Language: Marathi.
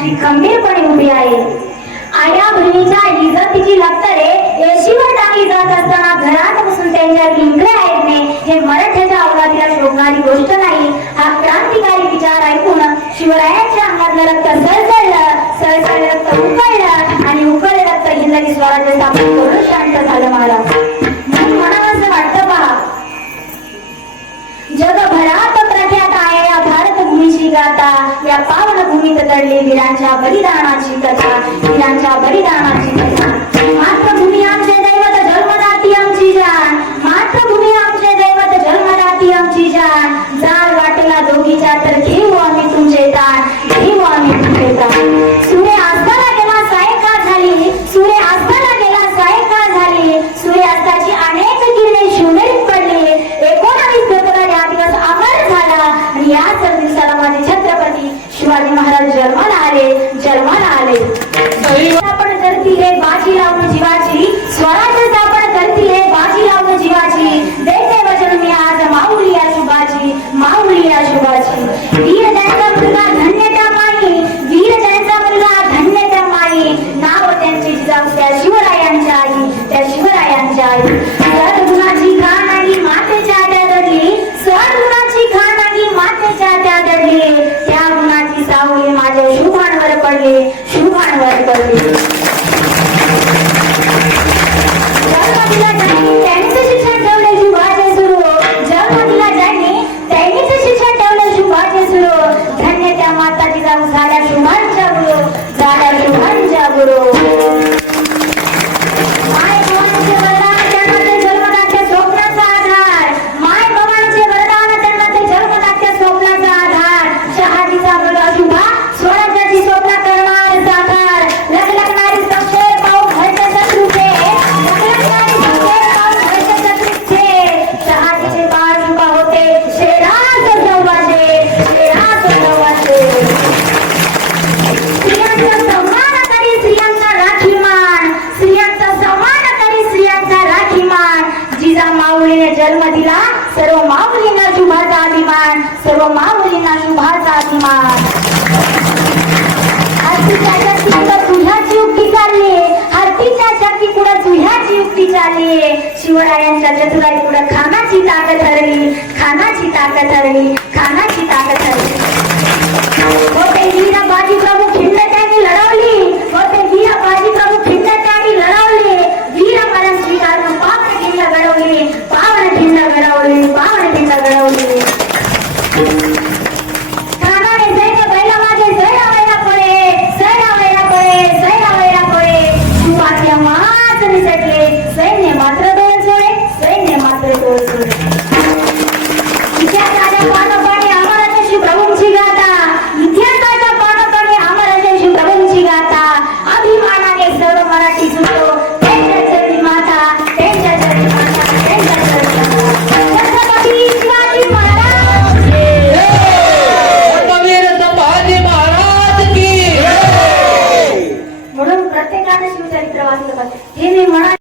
पाठीशी खंबीरपणे उभी आहे. आया बहिणीच्या इज्जतीची लक्तरे येशीवर टाकली जात असताना घरात बसून त्यांच्या किंकड्या ऐकणे हे मराठ्याच्या अवघातीला शोभणारी गोष्ट नाही. हा क्रांतिकारी विचार ऐकून शिवरायांच्या अंगातलं रक्त सरसर गाता. या पावन भूमीत वीरांच्या बलिदानाची कथा वीरांच्या बलिदानाची कथा. मातृभूमी महाराज जन्माला आले जन्माला आले आपण करतील हे बाजी लावून जीवाची स्वराज्य आपण करतील हे बाजी लावून जीवाची. देते वचन मी आज माऊली या शुभाची माऊली या शुभाची. वीर Thank you. राखीमान माऊलीने जन्म दिला सर्व माऊलींना शुभाचा अभिमान सर्व माऊलींना शुभाचा अभिमान. हत्तीच्या शक्ती पुढं तुझ्याची युक्ती चालली हत्तीच्या शक्ती पुढं तुझ्याची युक्ती चालली शिवरायांच्या चतुराई पुढं खानाची ताकद ठरली खानाची ताकद ठरली खानाची ताकद